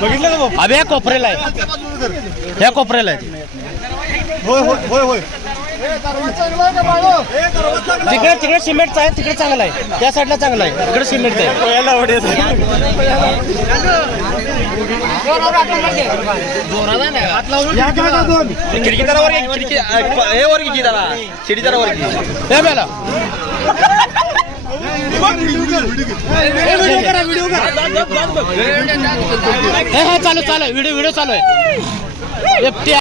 बघितलं का ह्या कोपऱ्याला आहे. ह्या कोपऱ्याला आहे. होय होय होय होय. तिकडे तिकडे सिमेंटचं आहे तिकडे चांगलं आहे. त्या साईडला चांगलं आहे. तिकडे सिमेंटचं आहे. खिडकी जरा वर घे, खिडकी अ, हे वर घे जरा. शिडी जरा वर घे. हे बेला हे हे चालू चालू व्हिडिओ व्हिडिओ चालू आहे हे